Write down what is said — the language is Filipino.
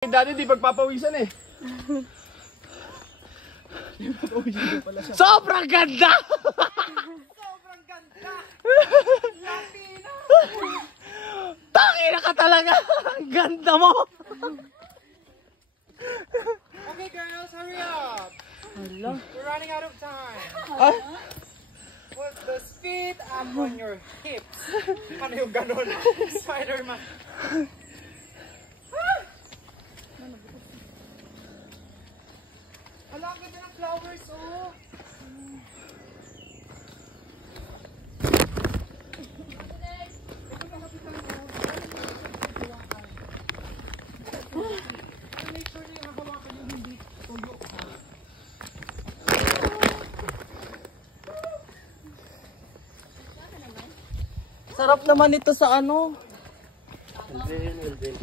Dati di pagpapawisan eh. Sobrang ganda! Sobrang ganda! Latina! Tangina ka talaga! Ang ganda mo! Okay girls, hurry up! We're running out of time. Put the feet up on your hips. Ano yung ganon? Spider-Man. Alam ka ng flowers, oh! Make sure na yung hahawakan yung hindi tuyo. Sarap naman ito sa ano. Elvin.